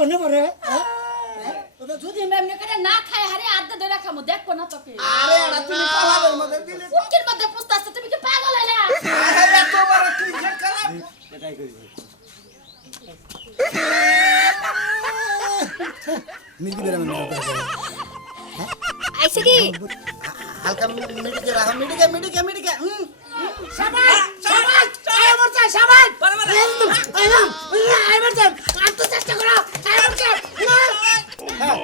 কোনে যদি মেমনি করে না খায় হারে আড্ডা ধরে খামু দেখব না তোকে। আরে এরা তুমি কপালের মধ্যে দিলে। কুকির মধ্যে পুস্তাছে তুমি কি পাগল হইলা আরে এত বড় ক্রিকেট খেলা। এটাই কইবে মিলকি বেরা আইছে কি? হালকা মিডিকে রাখো মিডিকে মিডিকে মিডিকে হুম সাবাই সাবাই আয় মরছে সাবাই। আয় আয় মরছে আর তো চেষ্টা করো। হ্যাঁ।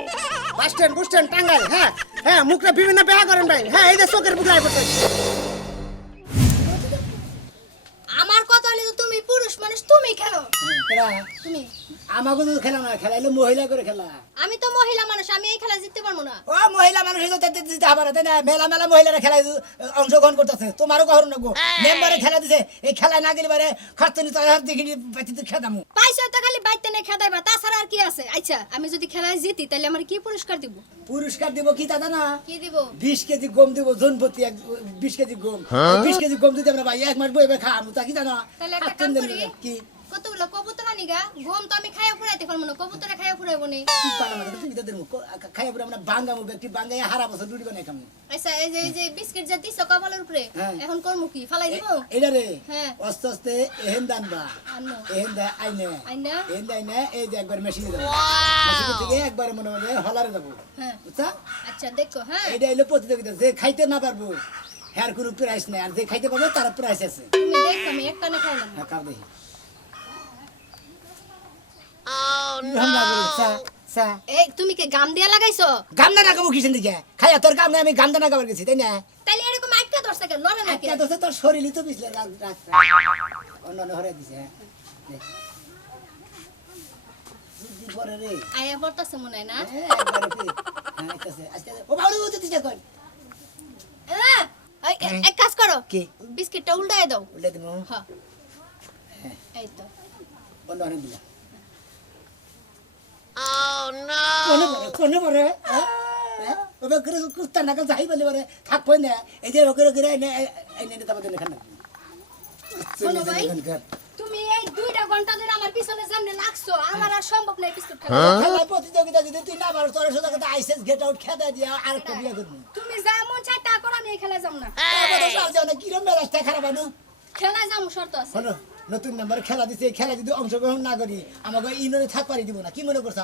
Bus stand bus stand, Tangail. হ্যাঁ হ্যাঁ মুখটা বিভিন্ন বেহা করেন ভাই হ্যাঁ এই যে চোখের পড়ছে তুমি আমাকে তো খেলা না খেলাইলে মহিলা করে খেলা। আমি তো মহিলা মানুষ আমি এই খেলা জিততে পারব না। ও মহিলা মানুষ তো দিতে দিতে হবে না তাই না মেলা মেলা মহিলারা খেলায় অংশগ্রহণ করতেছে। তোমারও না গো মেম্বারে খেলা দিছে এই খেলায় না গেলে বারে খরচনি তো আর দেখিনি খেদামু পাইছো তো খালি বাইতে নে খেদাইবা তাছাড়া আর কি আছে? আচ্ছা আমি যদি খেলায় জিতি তাহলে আমার কি পুরস্কার দিব? পুরস্কার দিব কি দাদা না কি দিব? বিশ কেজি গম দিব জনপতি এক বিশ কেজি গম। বিশ কেজি গম দিতে আমরা ভাই এক মাস বইবে খাওয়ামু তা কি জানো? তাহলে একটা কাম করি। কি? কতগুলো কবুতর আনি গা? গম তো আমি খাইয়া ফুরাইতে পারব না কবুতরে খাইয়া ফুরাইবো নি। কি পারা মাথা তুমি তাদের খাইয়া পরে আমরা বাঙ্গামু ব্যক্তি বাঙ্গাই হারা বছর রুটি বানাই খামু আচ্ছা এই যে এই যে বিস্কিট উপরে হ্যাঁ। এখন করমু কি? ফালাই দিব? এটা রে হ্যাঁ। আস্তে আস্তে এহেন দানবা আনো। এহেন দা আইনে। আইনা? এহেন দা আইনে এই যে একবার মেশিনে যাব। মেশিনে থেকে একবার মনে মনে হলারে যাব। হ্যাঁ। বুঝছা? আচ্ছা দেখো হ্যাঁ। হলো প্রতিযোগিতা যে খাইতে না পারব হ্যার কোনো প্রাইস নাই আর যে খাইতে পারবে তার প্রাইস আছে। দেখ আমি একটা না খাইলাম। হ্যাঁ কার দেখি। এই তুমি কি গাম দিয়া লাগাইছো? গামদা না খাব কিসের দিকে? খাইয়া তোর কাম নাই আমি না গেছি তাই না? তাইলে এরকম আটকা দশ থেকে লড়ে নাকি? একটা দোষে তোর শরীরই তো পিছলে রাখ রাখ অন্য অন্য হরে দিছে দেখ। বুদ্ধি পরে রে। আয়া পড়তাছে মনে হয় না? একবারে পি। আইতাছে, আজকে ও বাবু উঠে দিছে কই আহ, এই, এ- এক কাজ করো। কি? বিস্কিটটা উল্টায় দাও। উল্টে দিমু হ্যাঁ। এই তো। অন্য দিলা। কোনে পরে কোনে পরে? ওবে করে কুত্তা নাকা যাই বলে পরে থাকব না এই যে ওকে ওকে এনে এনে এনে তারপর দেখান না শোনো ভাই তুমি এই দুইটা ঘণ্টা ধরে আমার পিছনে সামনে লাগছো আমার আর সম্ভব নাই বিস্কুট খাওয়া খেলা প্রতিযোগিতা যদি তুই না পারো তোর সোজা কথা আইসেস গেট আউট খেদা দিয়া আর একটা করবি তুমি যা মন চাই তা করো আমি এই খেলা যাম না তারপরে সব জানো কিরম মেলাজটা খারাপ আনু খেলায় যাম শর্ত আছে শোনো নতুন নাম্বার খেলা দিছে খেলা যদি অংশগ্রহণ না করি আমাকে ইনোরে থাক পারি দিব না কি মনে করছ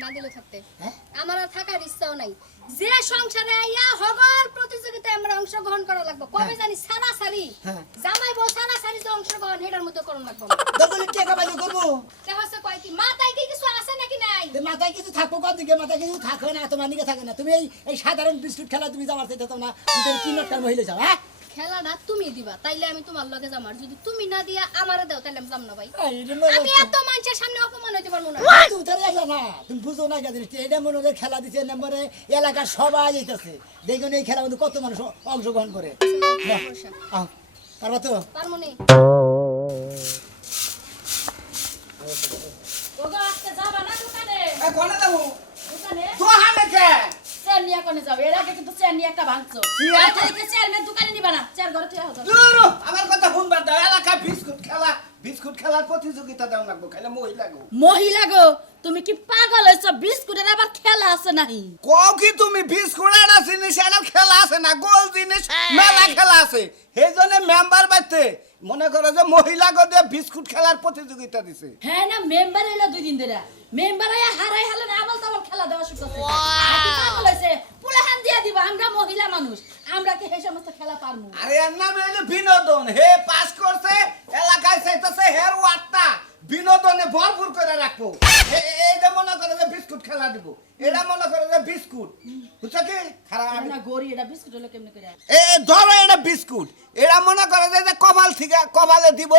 না দিলে থাকতে। হ্যাঁ? আমার আর থাকার ইচ্ছাও নাই। যে সংসারে আইয়া হগল প্রতিযোগিতায় আমরা অংশগ্রহণ করা লাগবে। কবে জানি সারা সারি। হ্যাঁ। জামাই বউ সারা সারি যে অংশগ্রহণ এটার মধ্যে করুন লাগবে। দরকার টাকা বাজু করব? তে হচ্ছে কয় কি? মাথায় কি কিছু আছে নাকি নাই? মাথায় কিছু থাকব কত দিকে? মাথায় কিছু থাকবে না তোমার নিকে থাকে না। তুমি এই সাধারণ বিস্কুট খেলা তুমি যাবার চাইতে না। তুমি কি নটকার মহিলা যাও হ্যাঁ? খেলাটা তুমি দিবা তাইলে আমি তোমার লগে যাম। আর যদি তুমি না দিয়া আমারে দাও তাইলে আমি যাম না ভাই। আমি এত মানুষের সামনে অপমান হইতে পারব না। তুমি তো দেখলা না তুমি বুঝো না এটা মনে হয় খেলা দিচ্ছে নম্বরে এলাকার সবাই যেতেছে দেখুন এই খেলা মধ্যে কত মানুষ অংশগ্রহণ করে। আহ, পারবা তো? তার মনে? ওগো আজকে যাবা না দোকানে? এ কোনে দেবো দোকানে? তো হামে কে? চেয়ার নিয়ে কোনে এর আগে কিন্তু চেয়ার নিয়ে একটা ভাঙছো। চেয়ারম্যান দোকানে নিবা না। চেয়ার ঘরে দূর! আমার কথা শুনবা দাও এলাকা বিস্কুট খেলা। বিস্কুট খেলার প্রতিযোগিতা দাও লাগবো খাইলে মহিলা গো। মহিলা গো তুমি কি পাগল হয়েছ? বিস্কুটের আবার খেলা আছে নাহি? কও কি তুমি বিস্কুট একটা জিনিস? একটা খেলা আছে না? গোল জিনিস? মেলা খেলা আছে। সেই জন্য মেম্বার বাইতে মনে করো যে মহিলা গো দিয়ে বিস্কুট খেলার প্রতিযোগিতা দিছে। হ্যাঁ না মেম্বার এলো দুই দিন ধরে। মেম্বার আয়া হারাই হালে না আবল তাবল খেলা দেওয়া শুরু করছে। পাগল পুলাহান দিয়া দিব আমরা মহিলা মানুষ আমরা কি সেই সমস্ত খেলা পারব আরে এর নাম হইল বিনোদন। হে পাস করছে এলাকায় চাইতেছে হের ওয়াটটা বিনোদনে ভরপুর করে রাখব। এইটা মনে করে যে বিস্কুট খেলা দিব। এটা মনে করে যে বিস্কুট। বুঝছ কি? খারাপ না গড়ি এটা বিস্কুট হলো কেমনে করে এ ধরো এটা বিস্কুট। এরা মনে করে যে যে কপাল থেকে কপালে দিব।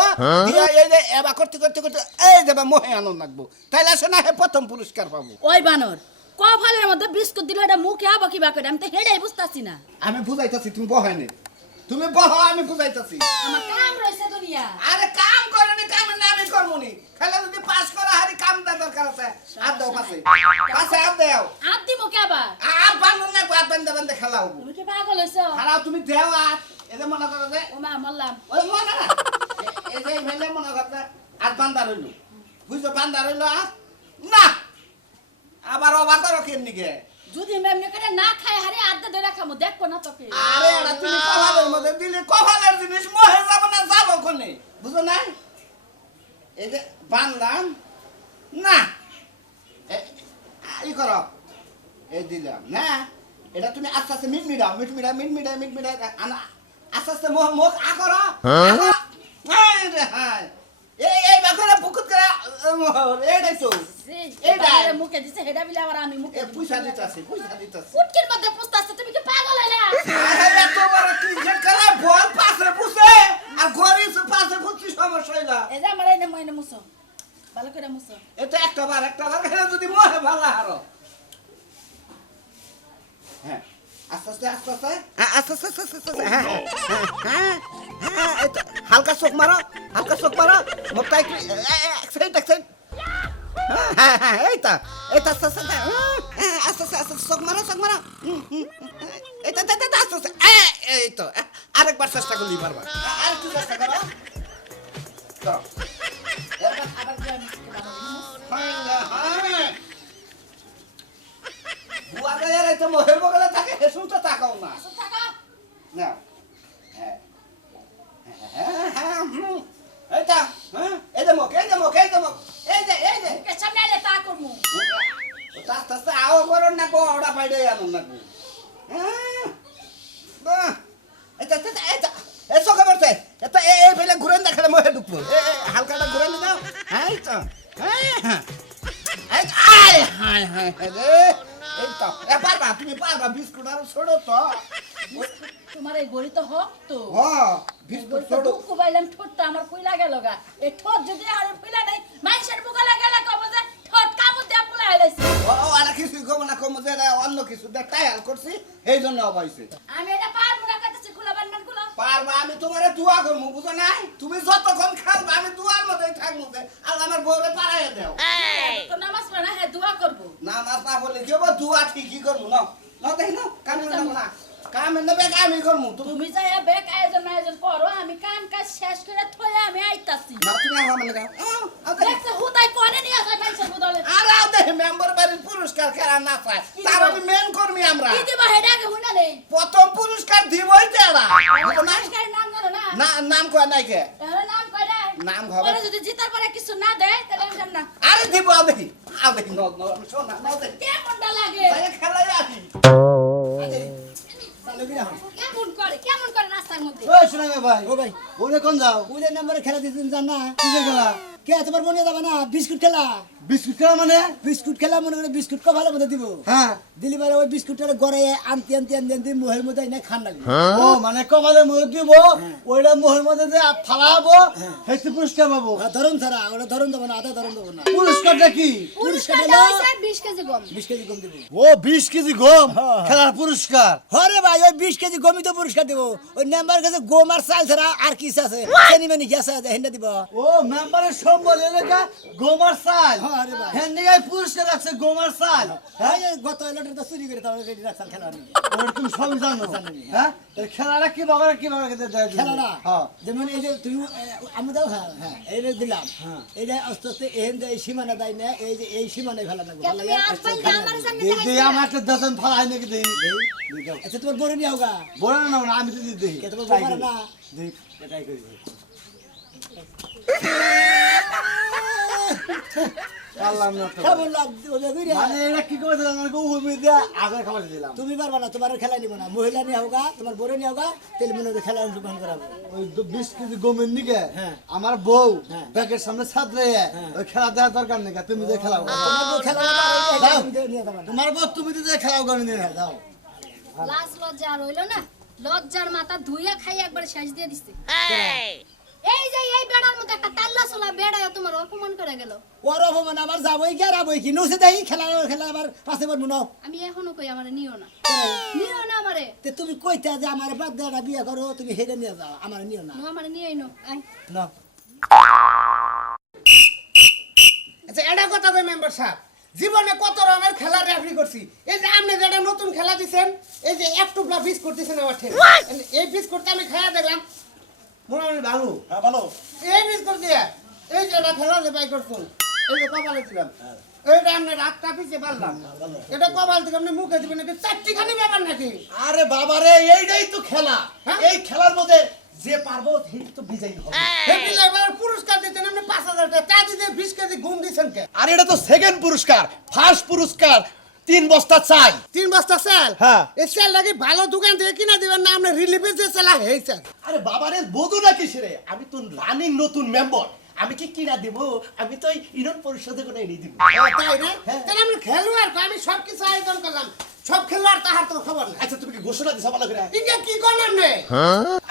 দিয়া এই যে এবা করতে করতে করতে এই যাবে মোহে আনন্দ লাগবো। তাইলে সে না হে প্রথম পুরস্কার পাবো। ওই বানর কফালের মধ্যে বিস্কুট দিল এটা মুখে আবার কিবা করে? আমি তো হেডাই বুঝতাছি না। আমি বুঝাইতাছি তুমি বহাইনি তুমি বহ আমি বুঝাইতাছি। আমার কাম রয়েছে দুনিয়া। আরে কাম করে নি কাম না আমি করব নি। খালি যদি পাস করা হারি কাম দা দরকার আছে। আর দাও পাশে পাশে আর দাও। আর দি মুখে আবার? আর বান্ধব না হাত বান্ধে বান্ধে খেলা হব। তুমি কি পাগল হয়েছ খারাপ তুমি দেও আর এদের মনে করো যে ও মা মরলাম। ওই মনে না এই যে ফেলে মনে করতে আর বান্ধা রইল। বুঝছ বান্ধা রইল আর না! আবার অবাক করো কেমনি গে? যদি মেমনি করে না খায় হারে আড্ডা ধরে খামো দেখব না তোকে। আরে এটা তুমি কপালের মধ্যে দিলে কপালের জিনিস মহে যাব না যাব কোনে বুঝো না এই যে বানলাম না। ই করো। এই দিলাম না। এটা তুমি আস্তে আস্তে মিট মিডাও মিট মিডা মিট মিডা মিট মিডা আনা আস্তে আস্তে মুখ মুখ আ করো। এই এই এই বাকরে করে এইটাই তো। দেখ। মুখে দিছে হেডা বিলে আবার আমি মুখে পয়সা দিতাছে পয়সা দিতাছে। ফুটকির মধ্যে পুস্তাছে তুমি কি পাগল হইলা? এত বড় ক্রিকেট খেলা? বল পাশে পুষে? আর ঘরে পাশে পুষছি সমস্যা হইলা। এই যে আমার এনে মইনে মুছো। ভালো করে মুছো। এটা একটা বার একটা বার খেলে যদি মহে ভালো হারো। হ্যাঁ আস্তে আস্তে আস্তে আস্তে। আস্তে আস্তে আস্তে আস্তে আস্তে এই তো, হালকা চোখ মারো হালকা চোখ মারো। মুখটা এক সাইড হ্যাঁ হ্যাঁ এই তো এই তো আস্তে আস্তে আস্তে, হ্যাঁ, আস্তে আস্তে চোখ মারো চোখ মারো হ্যাঁ, এই তো আস্তে আস্তে এই, তো আরেকবার চেষ্টা করলি পারবা আর একটু চেষ্টা করো। হ্যাঁ। না হ্যাঁ হ্যাঁ হ্যাঁ হুম এইটা হ্যাঁ এই যে মুখ এই যে মুখ এই যে মুখ এই যে এই যে মুখের সামনে এলে তা করমু ওটা আস্তে আস্তে আও করো না গো ওটা বাইরে আনো না হ্যাঁ বাহ এটা এটা এটা এসো খবর চাই এটা এই এই বেলে ঘুরে দেখালে মহে ঢুকবো এ এ, হালকাটা ঘুরে নি দাও হ্যাঁ তো হ্যাঁ আয় হায় হায় রে এই তো এ পারবা তুমি পারবা বিস্কুট আর ছোড়ো তো তোমার এই গড়ি তো হক তো। পাইলাম ঠোঁটটা আমার ফুইলা গেল গা। এই ঠোঁট যদি আর ফুইলা নাই মানুষের মুখে লাগালে কব যে ঠোঁট কামড় দিয়া ফুলা হইলাইছে ও আর কিছু কম না কম যে অন্য কিছু দেখ টায়াল করছি এই জন্য অবাইছে। আমি এটা পারব না কাছে খুলা বান্ধান খুলো। পারবা আমি তোমারে দোয়া করব বুঝো নাই? তুমি যতক্ষণ খালবা আমি দুয়ার মধ্যেই থাকব। আর আমার বউরে পাড়াইয়া দেও। তো নামাজ পড়া হ্যাঁ দোয়া করব। নামাজ না বললে কি হব? দুয়া ঠিকই করব না। না দেখি না কামে না। কামে নেবে কামই করব তুমি তুমি যাই বেক আয়োজন আয়োজন করো আমি কাম কাজ শেষ করে থয়ে আমি আইতাছি। না তুমি আমার মানে গাও। দেখছে হুদাই কোনে নিয়ে আসে বুদলে আর আও দেখি মেম্বার বাড়ির পুরস্কার খেলা না পায়। তার আমি মেন কর্মী আমরা। কি দিবা হেডা আগে হুনা নেই। প্রথম পুরস্কার দিবই তেরা নাম জানো না? না নাম কয় নাই কে? নাম কয়টা নাম হবে। পরে যদি জিতার পরে কিছু না দেয় তাহলে আমি জানি না আরে দিব আও দেখি। আও দেখি ন ন শোনা কেমনটা লাগে? খেলাই আসি। কেমন করে কেমন করে রাস্তার মধ্যে? ওই শোনা ভাই ও ভাই। ওরে কোন যাও ওদের নাম্বারে খেলা দিতে জান না? কিসের খেলা? কে তোমার মনে যাবে না? বিস্কুট খেলা? বিস্কুট খেলা মানে? বিস্কুট খেলা মনে করে বিস্কুট কো ভালো মতো দিব। হ্যাঁ। দিলি পারে ওই বিস্কুটটা গড়াই আনতে আনতে আনতে আনতে মুহের মধ্যে এনে খান লাগবে। ও মানে কমালে মুখ দিব ওইটা মুখের মধ্যে যে ফালাবো হেসে পুরস্কার পাবো। হ্যাঁ, ধরুন ছাড়া ওটা ধরুন দেবো না আধা ধরুন দেবো না। পুরস্কারটা কি? পুরস্কার পুরস্কারটা 20 কেজি গম। বিশ কেজি গম দিব। ও বিশ কেজি গম? হ্যাঁ। খেলার পুরস্কার? হরে ভাই ওই বিশ কেজি গমি তো পুরস্কার দিব। ওই নাম্বার কাছে গম আর চাল ছাড়া আর কি আছে। চেনি মেনি গ্যাস আছে হেন্ডা দিব। ও মেম্বারের সম্বল এলাকা হ্যাঁ, আরে ভাই। পুরস্কার আছে গোমার সাল হ্যাঁ? গত এলাকাটা তো চুরি করে তাহলে রেডি রাখছাল তুমি জানো। হ্যাঁ? খেলাটা কি বাবা কি বাবা খেলাটা? হ্যাঁ। যেমন এই যে তুমি আমি দাও হ্যাঁ হ্যাঁ। এই যে দিলাম। এই আস্তে আস্তে এহেন যে এই সীমানা দেয় না এই যে এই সীমানায় ফেলা না দেই? আমার একটা ফালাই নাকি দেই। দেই দেই। দাও। আচ্ছা তোমার বড় নিয়ে হোগা বড় না না আমি তো দিই দেই। কে তোমার বড় না? দেই ট্রাই করি। তুমি পারবা না তোমার খেলা নিব না। মহিলা নিয়ে হোগা তোমার বড় নিয়ে হোগা তেলে মনে খেলা অংশগ্রহণ করাবো। ওই বিশ কেজি গমের নিকে হ্যাঁ। আমার বউ হ্যাঁ। ব্যাগের সামনে ছাত্রে ওই খেলা দেওয়ার দরকার নেই তুমি যে খেলাও তোমার বউ। তুমি। তোমার যে খেলাও করে নিয়ে দাও। লাজ লজ্জা আর হইল না? লজ্জার মাথা ধুইয়া খাই একবার শেষ দিয়ে দিছে। এই যে এই বেড়ার একটা তাল্লা চলা বেড়ায় তোমার অপমান করে গেল। ওর অপমান আবার যাবোই কি আর আবোই কি? নসে দেই খেলা খেলা আবার পাশে পারব না। আমি এখনও কই আমারে নিও না। নিও না আমারে। তে তুমি কইতা যে আমার বাদ দেওয়া বিয়ে করো তুমি হেরে নিয়ে যাও আমার নিও না। আমারে নিয়ে আইনো আই না। আচ্ছা এটা কথা কই মেম্বার সাহেব? জীবনে কত রকমের খেলা রেফারি করছি। এই যে আপনি যেটা নতুন খেলা দিছেন এই যে এক টুকরা বিস্কুট দিছেন আমার ঠেলে। এই বিস্কুটটা আমি খাইয়া দেখলাম মনে হয় ভালো হ্যাঁ ভালো এই বিস্কুট দিয়ে এই যে এটা যে বাই করছুন এই যে কপালে দিলাম এইটা আপনি রাতটা পিছিয়ে পারলাম এটা কপাল থেকে আপনি মুখে দিবেন নাকি চারটিখানি ব্যাপার নাকি? আরে বাবারে এইটাই তো খেলা। হ্যাঁ? এই খেলার মধ্যে যে পারব সেই তো বিজয়ী হবে। পুরস্কার দিতেন আপনি পাঁচ হাজার টাকা তা দিতে বিশ কেজি ঘুম দিচ্ছেন কে? আর এটা তো সেকেন্ড পুরস্কার ফার্স্ট পুরস্কার। তিন বস্তা চাল। তিন বস্তা চাল? হ্যাঁ। এই সেল নাকি ভালো দোকান দিয়ে কিনা দিবেন না আপনি রিলিফের যে হেই স্যার আরে বাবারে বোধু না কিসেরে আমি তো রানিং নতুন মেম্বার আমি কি কিনা দিব? আমি তো ইউনিয়ন পরিষদে করে এনে দিব। তাই না? হ্যাঁ। তাহলে আমি খেলোয়াড় আমি সব কিছু আয়োজন করলাম। সব খেলোয়াড় তাহার তো খবর নাই। আচ্ছা তুমি কি ঘোষণা দিছো ভালো করে? ইনকে কি করলাম নে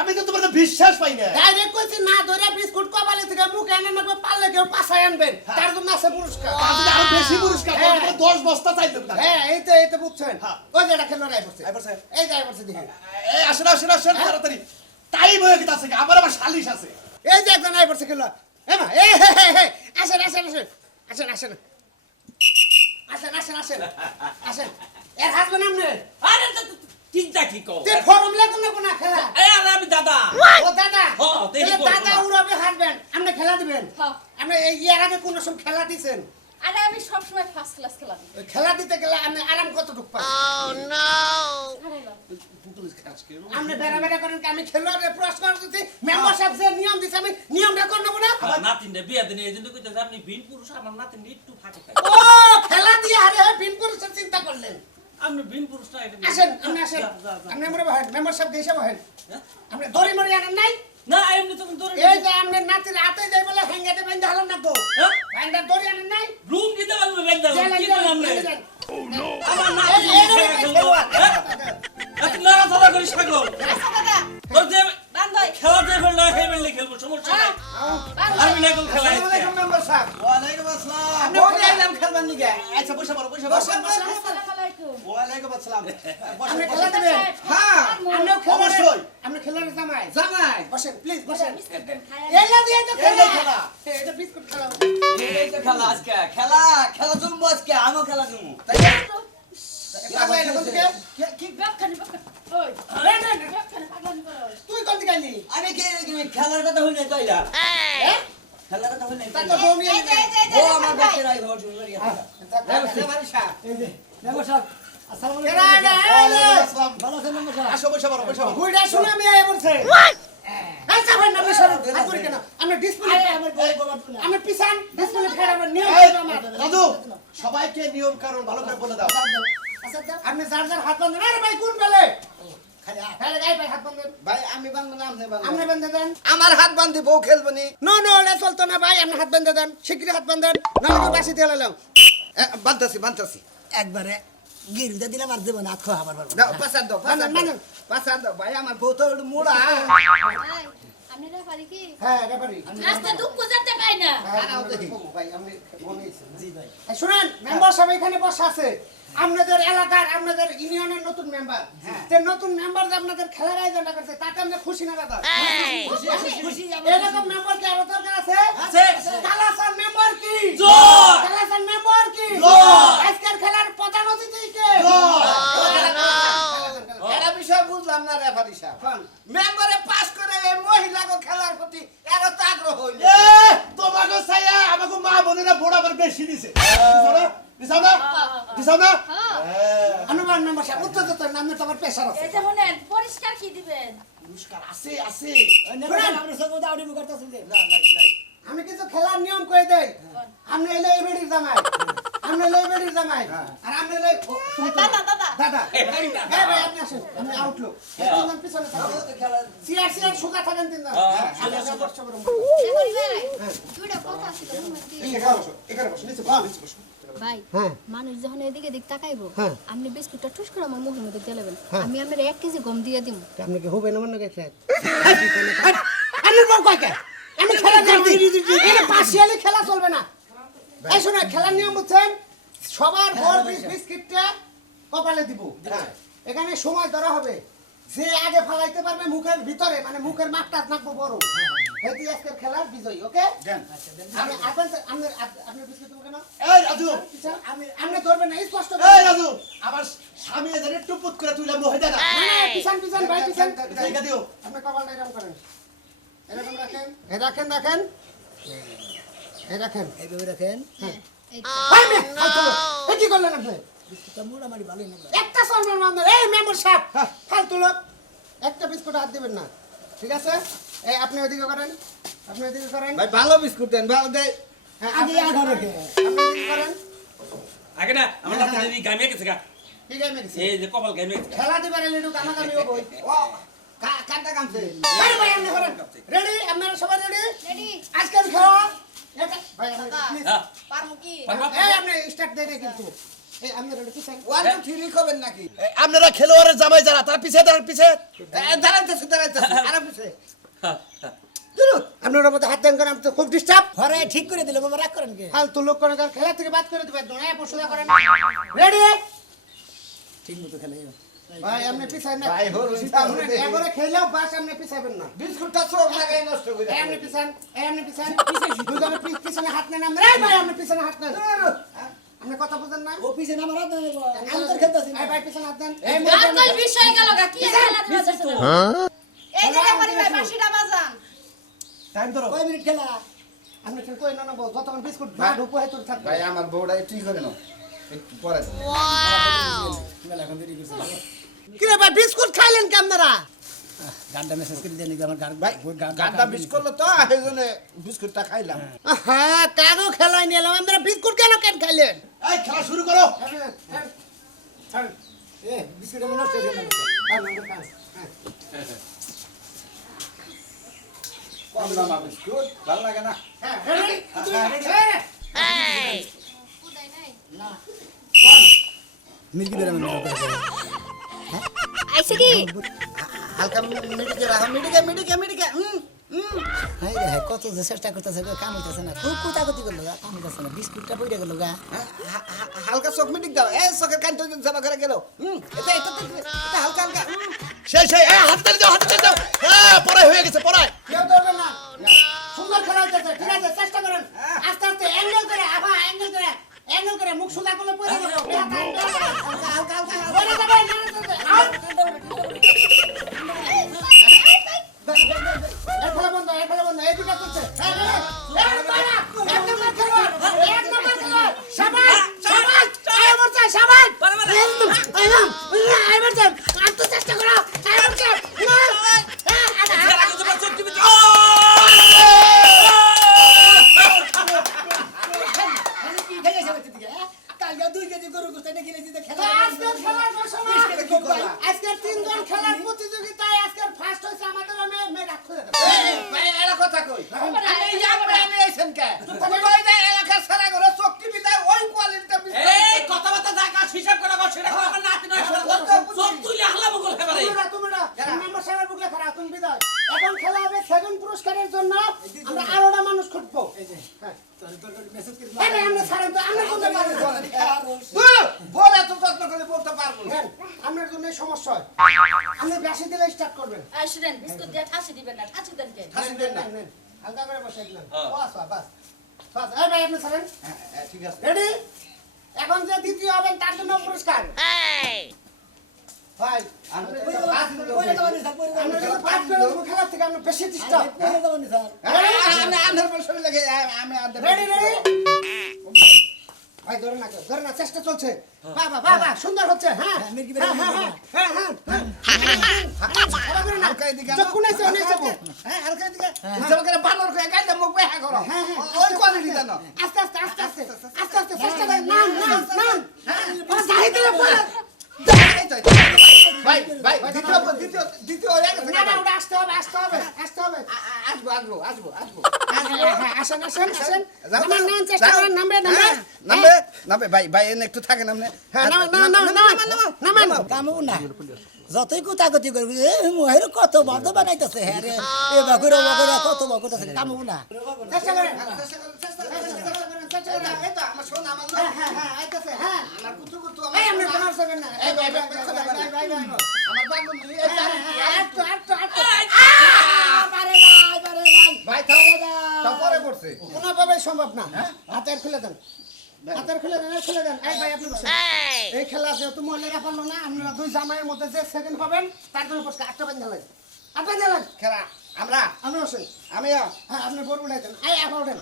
আমি তো তোমার বিশ্বাস পাই না। ডাইরেক্ট কইছি না ধরে বিস্কুট কপালে থেকে মুখে আনেন না পারলে কেউ পাশায় আনবেন তার জন্য আছে পুরস্কার। তার যদি আরও বেশি পুরস্কার হ্যাঁ। তাহলে দশ বস্তা চাইতাম না হ্যাঁ এই তো এই তো বুঝছেন। হ্যাঁ। ওই যে এটা খেলোয়াড় আই পড়ছে এই যে আই পড়ছে দেখেন। এই আসেন আসেন আসেন তাড়াতাড়ি। টাইম হয়ে গেছে আমার আবার সালিশ আছে। এই যে একজন আই পড়ছে খেলোয়াড়। এ মা এই হে হে হে আসেন আসেন আসেন আসেন আসেন আসেন আসেন আসেন আসেন এর হাসবেন আপনি আরে চিন্তা কি কর তে ফর্ম লেখুন না কোনা খেলা। এই আরে আমি দাদা। ও দাদা। হ, দাদা। উড়াবে হাসবেন আপনি খেলা দিবেন। হ্যাঁ। আপনি ইয়ার আগে কোন সময় খেলা দিছেন? আরে আমি সবসময় ফার্স্ট ক্লাস খেলা দিই খেলা দিতে গেলে আপনি আরাম কতটুকু পান হারাইলাম। আপনি বেড়া বেড়া করেন আমি খেলোয়াড়ে পুরস্কার দিতে মেম্বার সাহেব যে নিয়ম দিছে আমি নিয়মটা করে নেব না? আমার নাতিনটা বিয়া দিনে এই জন্য কইতেছে আপনি ভিন পুরুষ আমার নাতিন একটু ফাঁকে ও খেলা দিয়ে হারে পুরুষের চিন্তা করলেন। আপনি ভিন পুরুষ না আসেন আপনি আসেন। যা, যা, যা। আপনি আমরা বহেন মেম্বার সাহেব দেশে বহেন। হ্যাঁ? আপনি দড়ি মরি আনেন নাই? না এমনি তখন ধরে এই যে আপনি নাতির হাতে যাই বলে হ্যাঙ্গাতে বেঁধে হলাম না তো? হ্যাঁ? আন্দা ধরে আনেন নাই রুম দিতে পারব বেন্দা কি করে আমরা ও খেলা যে ফেললে হে মেলে খেলব সমস্যা নাই আমি না কোন খেলা আসসালামু আলাইকুম মেম্বার সাহেব। ওয়ালাইকুম আসসালাম। আপনি কোথায় এলাম খেলবার নিগে আচ্ছা বসে পড়ো বসে বসেন, বসেন। আসসালামু আলাইকুম। ওয়ালাইকুম আসসালাম। আপনি খেলা দিবেন? হ্যাঁ। আপনিও অবশ্যই। আপনি খেলোয়াড় জামাই। জামাই। বসেন প্লিজ বসেন। বিস্কুট দেন খায় এলা দিয়ে তো খেলা। খেলা। এটা বিস্কুট খেলা এই তো খেলা আজকে। খেলা খেলা জমবো আজকে আমিও খেলা জমবো। ওই। না, না, না, আমি খেলার কথা হই কইলা। নিয়ম আমার সবাইকে নিয়ম কারণ ভালো করে বলে দাও। আপনি যার যার হাত বান্ধবেন কোন বেলে? আমার হাত বান্ধি বউ খেলবনি নো। নো চলতো না ভাই আপনি হাত বেঁধে দেন। শিগগিরই হাত নাহলে বাসি দিয়ে লালাম। বান্ধতাছি বান্ধতাছি একবারে গিরিটা দিলে মার দেবো না খাওয়া আবার পারব মানেন, দাও দাও ভাই আমার বউ তো একটু মোড়া। ভাই, আপনি রেফারি কি? হ্যাঁ রেফারি। আজকে দুঃখ যাতে পাই না। হ্যাঁ, ভাই বলেছেন জি ভাই শুনেন মেম্বার সব এখানে বসে আছে। আপনাদের এলাকার আপনাদের ইউনিয়নের নতুন মেম্বার যে নতুন মেম্বার যে আপনাদের খেলার আয়োজনটা করছে তাতে আমরা খুশি না দাদা এরকম মেম্বার কি আরও দরকার আছে? আছে। কালাসান মেম্বার কি? জোর। কালাসান মেম্বার কি? জোর। আজকের খেলার প্রধান অতিথি কে? এটা বিষয় বুঝলাম না রেফারি সাহেব। মেম্বারে পাস করে এই মহিলাকে খেলার প্রতি এত তো আগ্রহ হইল। এ! তোমাকে ছায়া আমাকে মা বোনেরা বড় আবার বেশি দিছে। আমি কিন্তু খেলার নিয়ম করে দেয় আমরা এলে এবেড়ির জামাই। আমরা এলে এবেড়ির জামাই। আর আমরা এলে দাদা দাদা। হ্যাঁ ভাই আপনি আসুন। আমি পিছনে সিআর সিআর থাকেন কথা এখানে বসো নিচে নিচে বসো। ভাই মানুষ যখন এদিকে দিক তাকাইবো আপনি বিস্কুটটা ঠুস করে আমার মুখের মধ্যে দিয়ে দেবেন। আমি আমার এক কেজি গম দিয়ে দিব আপনি কি হবে না মনে গেছে আমি বল কয় আমি খেলা জানি এটা পার্সিয়ালি খেলা চলবে না। এই শোনো খেলার নিয়ম বুঝছেন সবার বড় বিস্কিটটা কপালে দিব। এখানে সময় ধরা হবে। যে আগে ফালাইতে পারবে মুখের ভিতরে মানে মুখের মাঠটা নাকবো বড়। হেতি আজকের খেলার বিজয়ী ওকে আপনি আপনি আপনি আপনি বিস্কিট দেবো কেন? এই রাজু! আমি আপনি ধরবেন না স্পষ্ট এই রাজু! আমার স্বামী এদের টুপুত করে তুইলা পিছন পিছন ভাই পিছন। জায়গা দিও। আপনি কপালটা এরকম করেন। এরকম রাখেন। এ রাখেন রাখেন। এই রাখেন। এইভাবে রাখেন। এই এই মেয়ে, ফালতু এই কি করলেন আপনি? বিস্কুটটা মোটামুটি ভালোই না একটা সরবেন না আপনার। এই মেম্বার সাহেব ফালতু লোক। একটা বিস্কুট হাত দিবেন না। ঠিক আছে? এই আপনি ওইদিকে করেন। আপনি ওইদিকে করেন। ভাই ভালো বিস্কুট দেন ভালো দেয় হ্যাঁ, আগে আগে রাখে আপনি করেন। আগে না আমার হ্যাঁ, হ্যাঁ। দিদি গামিয়ে গেছে গা। ঠিক আছে মেরেছি। এই যে কপাল গামিয়ে গেছে খেলা দিবার একটু কামাকামি হব। ও কা- কাটা কামছে। ভাই ভাই আপনি করেন। রেডি? আপনারা সবাই রেডি? রেডি। খেলা? ভাই please। হ্যাঁ। পারমু কি? এই আপনি স্টার্ট দেন কিন্তু। আপনারা খেলোয়াড়ের জামাই যারা তার পিছে তার পিছে। এ, দাঁড়াইতেছে দাঁড়াইতেছে আর পিছে। হ্যাঁ। আপনার মধ্যে হাত দেন করেন আমি তো খুব ডিস্টার্ব ঘরে ঠিক করে দিলে বাবা রাগ করেন কে? ফালতু লোক করে খেলা থেকে বাদ করে দিবেন না পশুদা করেন। রেডি ঠিক মতো খেলে ভাই আপনি পিছাই না। ভাই, শুনুন, এবারে খেলেও বাস আপনি পিছাবেন না। বিস্কুটটা চোখ লাগাই নষ্ট করে এই আপনি পিছান আপনি পিছান দুজনে পিছনে হাত নেন আমরা এই ভাই আপনি পিছনে হাত নেন। আপনি কথা বুঝেন না। ও পিছে না মারা দেন আমি তো খেলতেছি এই ভাই পিছনে হাত দেন। এই বিষয় গেল কি খেলা না? এই যে পারি ভাই বাঁশিটা বাজান। টাইম ধরো। কয় মিনিট খেলা? ঠিক কই? না না বল যতক্ষণ বিস্কুট না ঢুকো হয় তোর থাকবে ভাই আমার বউটা একটু করে নাও একটু পরে দাও। মেলা এখন দেরি করছে কি রে ভাই বিস্কুট খাইলেন কি আপনারা গানটা মেসেজ করে দিয়ে আমার গান ভাই গাড্ডা বিস করল তো বিস্কুটটা খাইলাম। হ্যাঁ কাগো খেলাই নিয়ে এলাম? বিস্কুট কেন কেন খাইলেন? এই খেলা শুরু করো। এ বিস্কুট আমি নষ্ট করে দিলাম কম দামা বিস্কুট ভালো লাগে না? হ্যাঁ হ্যাঁ উদয় নাই মির্গি বেরাম আইছে কি? হালকা মিডিকে রাখো মিডিকে মিডিকে মিডিকে হুম। হাই রে কত যে চেষ্টা করতেছে গো, কাম হইতেছে না খুব কুতাকুতি করল গা, কাম হইতেছে না বিস্কুটটা পড়ে গেল গা হা- হা- হা- হালকা চোখ মিটিক দাও এই চোখের কান তো জমা করে গেল হুম? এটা এটা এটা হালকা হালকা সেই সেই এই হাত তালি দাও হাত তালি দাও হ্যাঁ পড়াই হয়ে গেছে পড়াই। কেউ না সুন্দর খেলা হইতেছে ঠিক আছে? এনে আইছেন কে এখন যে দ্বিতীয় হবেন তার জন্য পুরস্কার। খেলার থেকে আমরা বেশি স্যার। আমি আন্ধার বছর লাগে আমি আন্ধার রেডি রেডি ভাই ধরে না ধরে না চেষ্টা চলছে। বাবা বাহ বাহ বাহ সুন্দর হচ্ছে হ্যাঁ। হ্যাঁ, হ্যাঁ হ্যাঁ হ্যাঁ হ্যাঁ হ্যাঁ। হ্যাঁ। হ্যাঁ। হ্যাঁ হ্যাঁ, হ্যাঁ। আস্তে আস্তে আস্তে আস্তে আস্তে। আস্তে চেষ্টা করেন নাম নাম নাম। হ্যাঁ যাই দিলে পরে এই তো, ভাই ভাই দ্বিতীয় দ্বিতীয় দ্বিতীয় হয়ে গেছে না না ওটা আসতে হবে আসতে হবে আসতে হবে আ- আ- আসব আসব আসব আসব হ্যাঁ, হ্যাঁ, আসেন আসেন আসেন যাও, নাম চেষ্টা করেন নামবে নামবে হ্যাঁ, নামবে নামবে ভাই ভাই এনে একটু থাকেন আপনি হ্যাঁ নামান নামান নামান নামান নামান কামও না যতই কুতাকুতি করবি এ মোহের কত বন্ধ বানাইতেছে হ্যাঁ রে এ বাকুরে বাকুরে কত বকতেছে কামও না চেষ্টা করেন চেষ্টা করুন, সম্ভব না। হাতের খুলে দেন। হাতের খুলে দেন এই খুলে দেন। এই ভাই আপনি এই! খেলা যেহেতু মহিলারা পারল না আপনারা দুই জামাইয়ের মধ্যে যে সেকেন্ড পাবেন তার জন্য পুরস্কার আটটা আটটা খেলা, আমরা বসেন। আমিও। হ্যাঁ আপনি বড় উঠাই দেন। এই আপা উঠেন।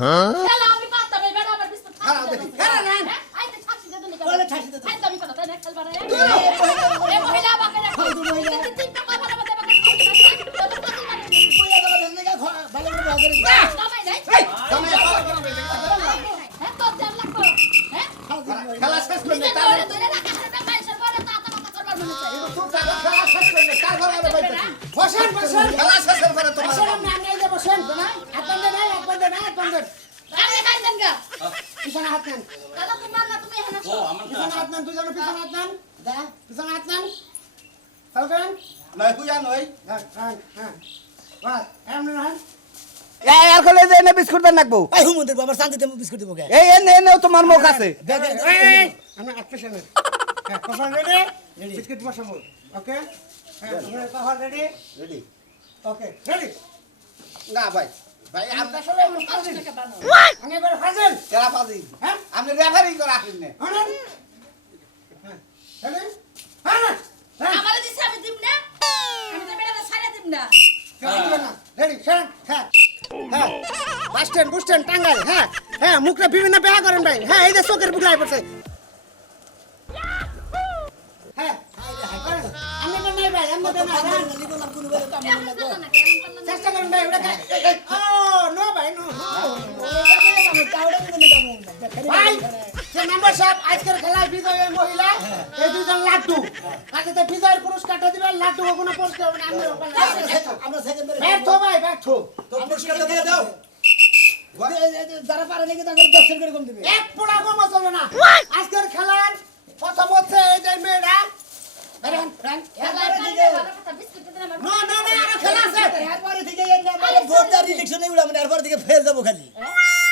এমনি নয় এই কলে যে এনে বিস্কুট দেন রাখব এই হুমন্দির বাবার শান্তিতে বিস্কুট দিব কে? এই এনে এনে তোমার মুখ আছে। এই আমি আটকে শুনেন হ্যাঁ কখন রেডি বিস্কিট বসাবো ওকে হ্যাঁ কখন রেডি রেডি ওকে রেডি না ভাই। ভাই আপনি আসলে ফাজিল। টাকা আমি এবার ফাজিল। কেরা পাজি হ্যাঁ? আপনি রেফারি করে আসেন না। হ্যাঁ রেডি হ্যাঁ হ্যাঁ। আমারে দিছে আমি দিম না? আমি তো বেটা সারা না। হ্যাঁ হ্যাঁ bus stand bus stand Tangail হ্যাঁ। হ্যাঁ মুখটা বিভিন্ন বেহা করেন ভাই। হ্যাঁ এই যে চোখের বুকলাই পড়ছে হ্যাঁ। আপনি তো নাই ভাই আপনি তো নাই। চেষ্টা করেন ভাই ওটা ও নো ভাই নো ভাই যে মেম্বার সাহেব আজকের খেলায় বিজয় মহিলা এই দুজন লাড্ডু আজকে তো বিজয়ের পুরস্কারটা দিবেন লাড্ডু কোনো পুরস্কার হবে না ব্যর্থ ভাই ব্যর্থ পুরস্কারটা দিয়ে দাও যারা পারে নাকি তাদের দর্শন করে কম দিবে এক পোড়া কমও চলবে না আজকের খেলার প্রথম হচ্ছে এই যে মেয়েরা বেরেন, বেরেন। বিস্কুট দিলে না না না আরও খেলা আছে। এরপরে থেকে এই না, ইলেকশনে উড়া মানে এরপর ফেল দেবো খালি। হ্যাঁ?